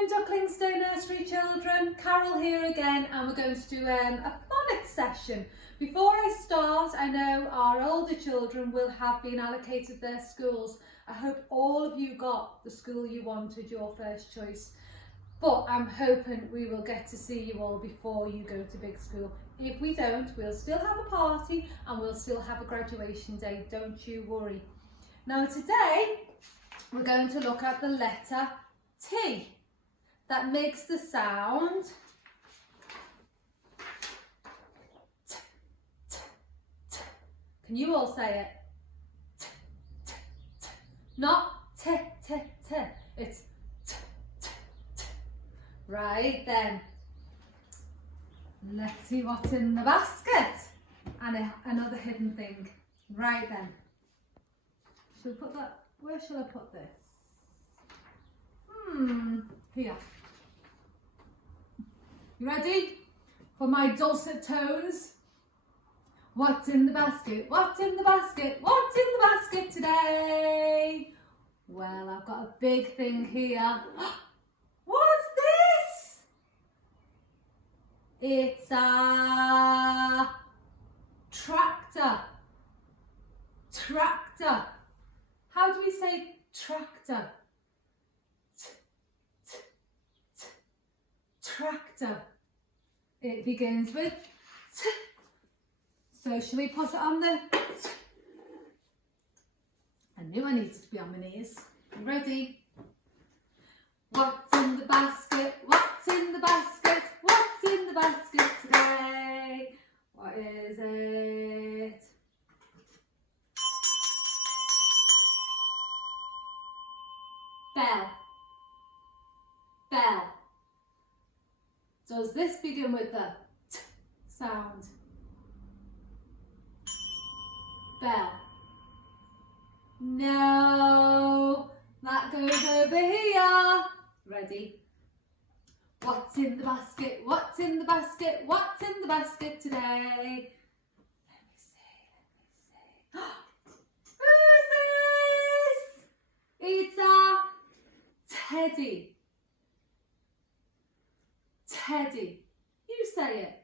afternoon, Ducklingstow Nursery children. Carol here again, and we're going to do a phonics session. Before I start, I know our older children will have been allocated their schools. I hope all of you got the school you wanted, your first choice. But I'm hoping we will get to see you all before you go to big school. If we don't, we'll still have a party and we'll still have a graduation day. Don't you worry. Now today, we're going to look at the letter T. That makes the sound T, T, T. Can you all say it? T, T, T. Not T, T, T. It's T, T, T. Right then. Let's see what's in the basket. And another hidden thing. Right then. Shall we put that? Where shall I put this? Here. You ready? For my dulcet tones. What's in the basket? What's in the basket? What's in the basket today? Well, I've got a big thing here. What's this? It's a tractor. Tractor. How do we say tractor? Tractor. It begins with T. So shall we put it on the T? I knew I needed to be on my knees. Ready? What's in the basket? What's in the basket? What's in the basket today? What is it? Bell. Bell. Does this begin with the T sound? Bell. No, that goes over here. Ready? What's in the basket? What's in the basket? What's in the basket today? Let me see. Who's this? It's a teddy. Teddy. You say it.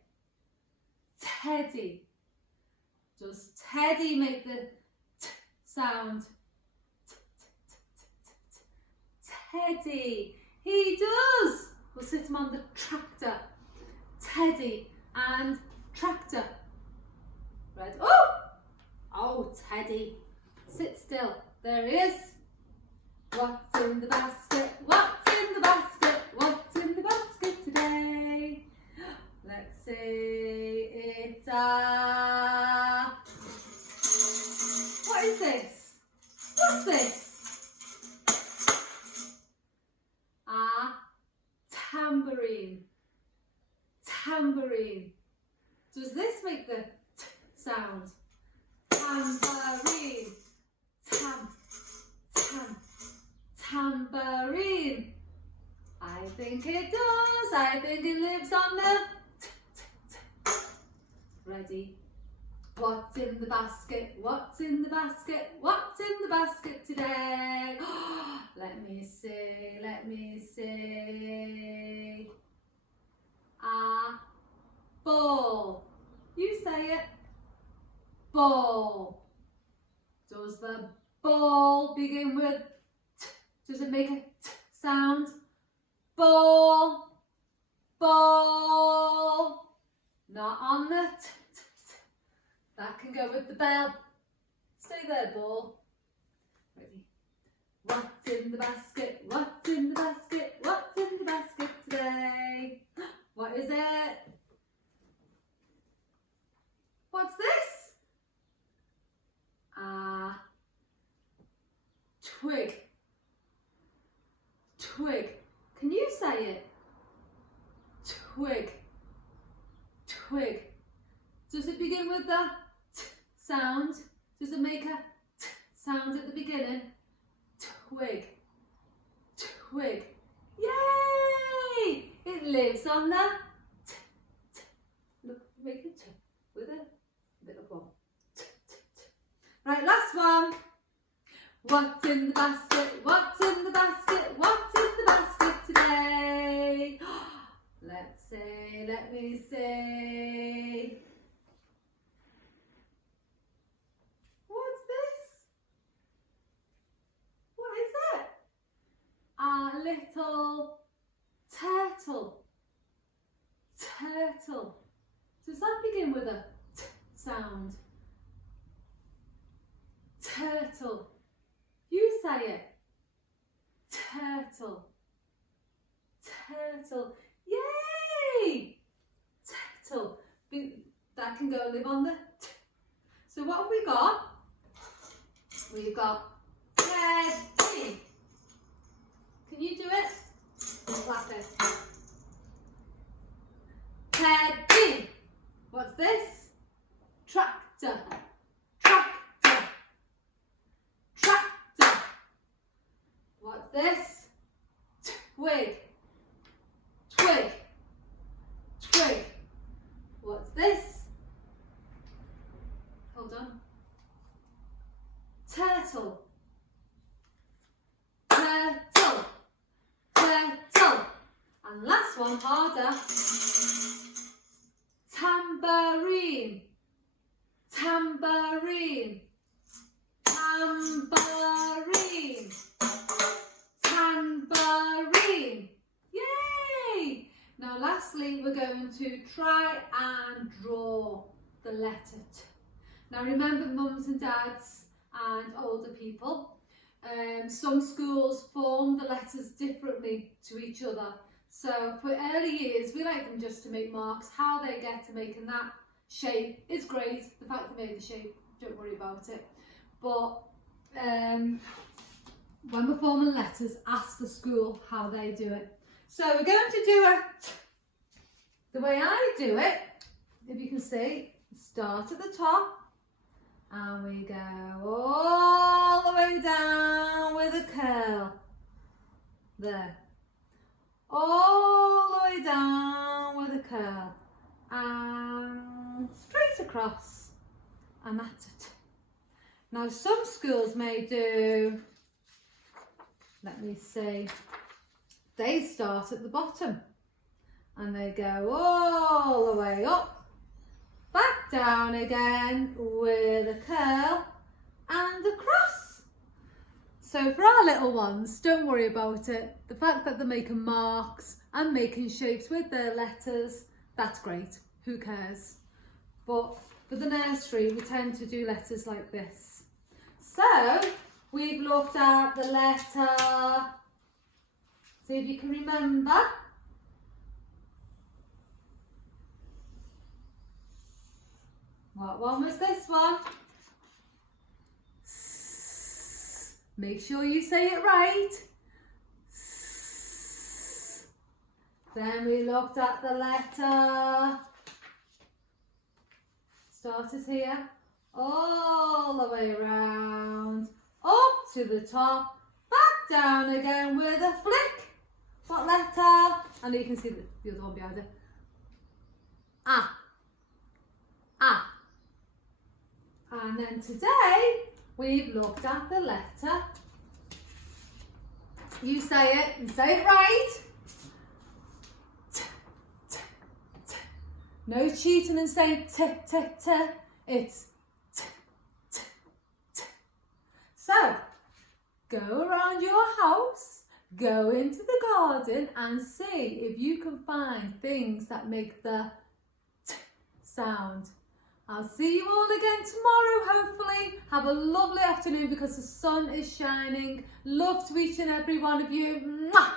Teddy. Does Teddy make the T sound? Teddy. He does. We'll sit him on the tractor. Teddy and tractor. Right. Oh! Oh, Teddy. Sit still. There he is. What's in the basket? What's in the basket? What's in the basket today? Let's see. It's a... What is this? What's this? A tambourine. Tambourine. Does this make the T sound? Tambourine. Tambourine. I think it does. I think it lives on the T, T, T. Ready? What's in the basket? What's in the basket? What's in the basket today? Let me see. Let me see. A ball. You say it. Ball. Does the ball begin with T? Does it make a T sound? Ball. Ball. Not on the T, T, T. That can go with the bell. Stay there, ball. Ready? What's in the basket? What's in the basket? What's in the basket today? What is it? What's this? Twig. Twig. Can you say it? Twig. Twig. Does it begin with the T sound? Does it make a T sound at the beginning? Twig. Twig. Yay! It lives on the T, T. Look, make a T with a bit of one. T, T, T. Right, last one. What's in the basket? What's in the basket? What's in the basket today? little turtle. Turtle. Does that begin with a t sound? Turtle. You say it. Turtle. Turtle. Yay! Turtle. That can go live on the t. So what have we got? We've got teddy. Can you do it? Like this. Teddy. What's this? Tractor. Tractor. Tractor. What's this? Twig. Twig. Twig. What's this? Hold on. Turtle. Turtle. Turtle. And last one, harder. Tambourine. Tambourine. Tambourine. Tambourine. Yay! Now lastly, we're going to try and draw the letter T. Now remember, mums and dads and older people, some schools form the letters differently to each other. So for early years, we like them just to make marks. How they get to making that shape is great. The fact they made the shape, don't worry about it. But when we're forming letters, ask the school how they do it. So we're going to do it the way I do it. If you can see, start at the top and we go all the way down with a curl. There. All the way down with a curl and straight across, and that's it. Now some schools may do, let me see, they start at the bottom and they go all the way up, back down again with a curl and across. So for our little ones, don't worry about it. The fact that they're making marks and making shapes with their letters, that's great. Who cares? But for the nursery, we tend to do letters like this. So we've looked at the letter. See if you can remember. What one was this one? Make sure you say it right. Then we looked at the letter. Started here, all the way around, up to the top, back down again with a flick. What letter? And you can see the other one behind it. Ah. Ah. And then today, we've looked at the letter. You say it and say it right. T, t, t. No cheating and saying t, t, t. It's t, t, t. So, go around your house, go into the garden and see if you can find things that make the t sound. I'll see you all again tomorrow, hopefully. Have a lovely afternoon because the sun is shining. Love to each and every one of you. Mwah!